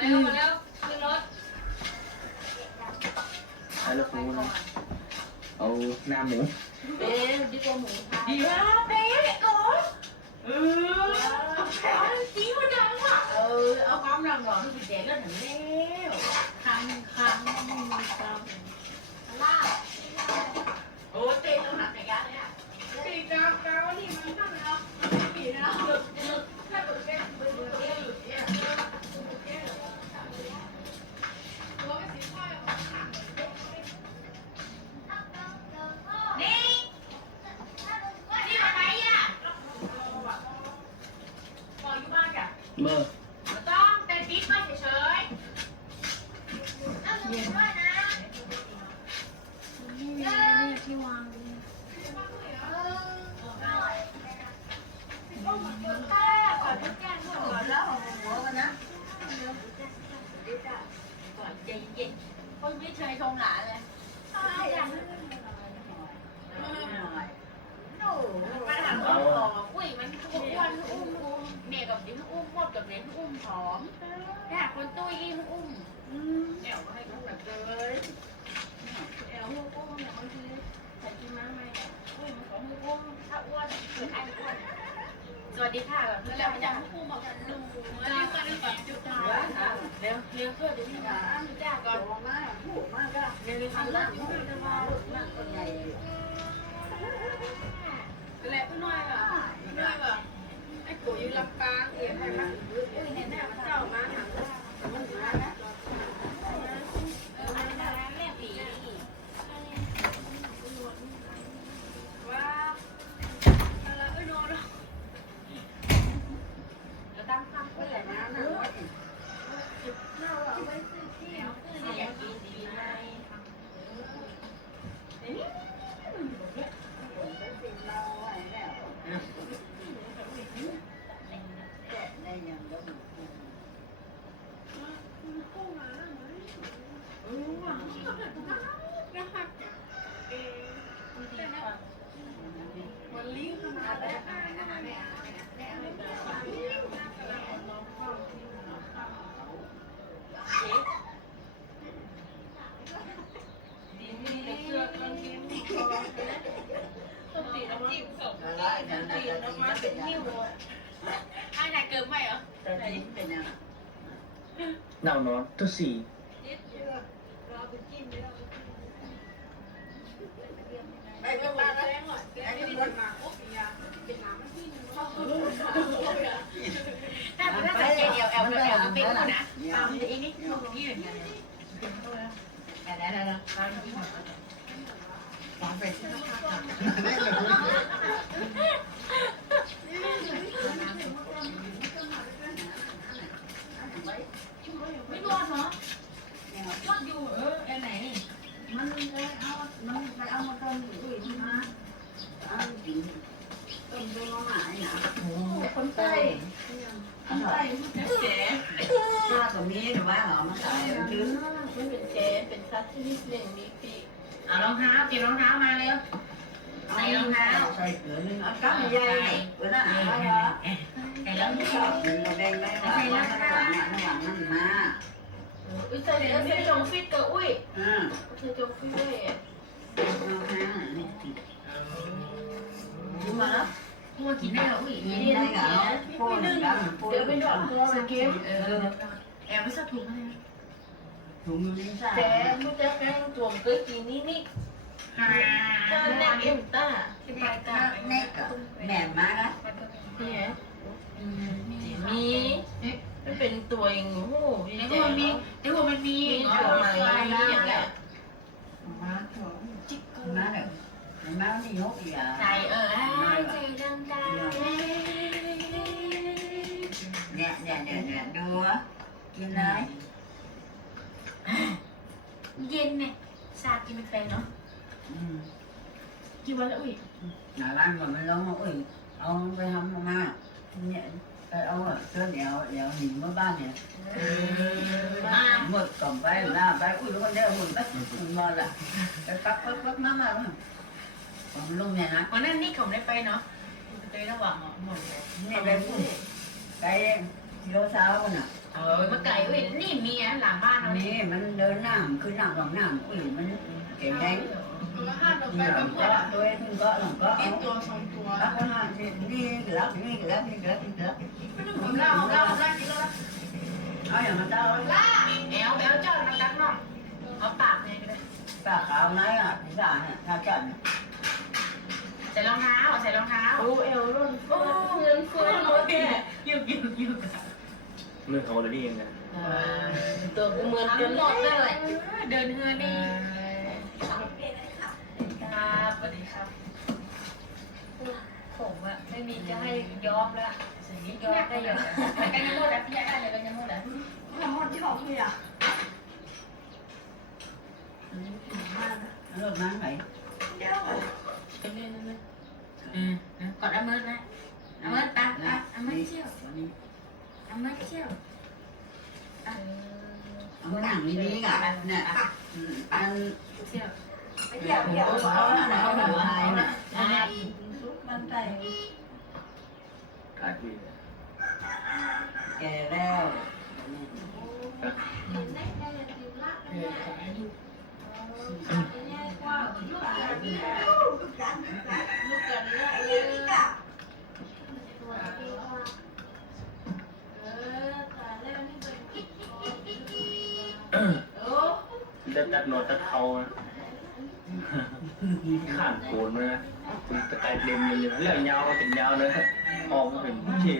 เร็วมาเร็วขึ้นรถใช้รถหมูนะเอาหน้าหมูเอ๊ะดีกว่าหมูค่ะดีว่าเป๊ะก่อนเออเอาจีมันดังว่ะเออเอาความดังก่อนที่พี่แจ๊ก็ถึงแล้วคันคันคันโที่ กับเน้นอุ้มผอมแต่คนตุ้ยอิ่มอุ้มแอวก็ให้ลูกแบบเลยแอวลูกอุ้มเนี่ยบางทีใส่กินมาไหมอุ้ยมันของลูกอุ้มถ้าอ้วนเกิดไอ้อ้วนสวัสดีค่ะเพื่อนเราจะอุ้มบอกกันลูกมาเรียกกันดีกว่าจุดตาเร็วเร็วเพื่อนจะพี่จ๋าจ้าก่อนเร็วเร็วทำเรื่องที่พี่จะมาแหญ่ กางเกงคอต้องตีออกมาจิ้มศพตีออกมาเป็นหิ้ว ai này cơm mày hả หนาวนอนตัวสี่นิดเดียวเราไปจิ้มเลยเราไปเมื่อวานแรงหน่อยแรงนิดมาโอ้ยยาเป็นน้ำที่มันชอบถ้าถ้าใส่เอลเอลเอลเอาเป็นคนนะเอาอีนี่ลงนี่อย่างเงี้ยแต่แล้วแล้ว วางไปที่หน้าผากไม่รอดเหรอรอดอยู่เออแอนไหน มันเลยเอา มันไปเอามาต้มอยู่อีกนะเอากินต้มตัวหมาเนี่ยคนใต้อร่อยเจ๊ข้ากับมีหรือว่าหรอมาขายมันชื้นเป็นเจเป็นซัตชนิดหนึ่งมีปี เอารองเท้าเก็บรองเท้ามาเร็วใส่เกลือนึงเอากับใหญ่เกลือน่ะอะไรวะใส่แล้วชอบกินมาแดงได้หวานหวานหวานหวานมันมาอุ้ยใส่แล้วใส่จงฟิตกับอุ้ยอืมใส่จงฟิตด้วยเอาแห้งนี่กินมาแล้วพูดกินได้เหรออุ้ยกินได้เหรอพูดกันพูดเดี๋ยวไปดอกมอสเกมเออแอบไม่ชอบถุงอะไร ถุงมือลิ้นซ่าแต่ไม่จะแกงตัวมันก็กินนี่นี่ฮ่าตอนแรกเอ็มต้าที่ไปตาแน่ก็แหนมมาละเนี่ยมีมันเป็นตัวเองโอ้โหเดี๋ยวมันมีเดี๋ยวมันมีมีตัวใหม่อย่างเงี้ยมาถั่วจิ๊กมาเลยมานี่ยกอีกอะใจเออใจดังใจเนี่ยเนี่ยเนี่ยเนี่ยดูกินเลย เย็นเนี่ยชากินเป็นเนาะอืมกี่วันแล้วอุ้ยหน้าร้านมันไม่ร้องอุ้ยเอาไปทำมาเนี่ยไปเอาเสื้อเดี๋ยวเดี๋ยวหินมาบ้านเนี่ยมาหมดกล่องไปหน้าไปอุ้ยคนเดียวหุ่นไปหุ่นมาละไปปักปักปักมามาของลุงเนี่ยนะวันนั้นนี่ผมได้ไปเนาะไประหว่างหมดเลยเนี่ยไปพูดไปกิโลเช้าน่ะอ เออมาไก่อุ้ยนี่เมียหลังบ้านเรานี่มันเดินน้ำขึ้นน้ำลงน้ำอุ้ยมันเก่งแรงแล้วห้ามเราหไปลักังบหมก็ดอะด้วยก็หลังก็กิเอานตัวสองตัวแล้วก็มานี่นี่แล้วนี่แล้วนี่แล้วนี่แล้วผมเล่าผมเล่าผมเล่ากินแล้วเอาอย่างมาเต้าล่าแอลแอลจอดมากักน้องเอาปากเนี่ยก็ได้ปากขาวไหนอะที่ด่าเนี่ยถ้าจันใส่รองเท้าใส่รองเท้าโอ้เอลรุ่นโอ้เงินเฟ้อหมดแก่ยุกยุกยุก เมื่อเขาเลยนี่เองนะตัวกูเหมือนทั้กันงหมดเลยเดินเฮือนี่ครับสวัสดีครับ ผมอะไม่มีจะให้ยอมแล้วสิ่งนี้ยอมได้ยังกันยังหมดแล้วพี่ได้เลยกันยังหมดแล้วทำหมดที่ของพี่อะ เลิกนั่งไหน เดี๋ยว อืมกดเอามือนะเอามือตาตาเอามือเชี่ยว วันนี้ เอามือเชี่ยวเอามานั่งดีๆกันเนี่ยอันเชี่ยวเดี๋ยวเดี๋ยวเอาอะไรเอาหัวไทยนะอ่ามันใจขาดที่แก่แล้ว จะตัดหนวดตัดเขานะขาดโกนเลยนะตะไคร้เต็มเลยเรื่องยาวเป็นยาวเลยออกมาเป็นเชี่ย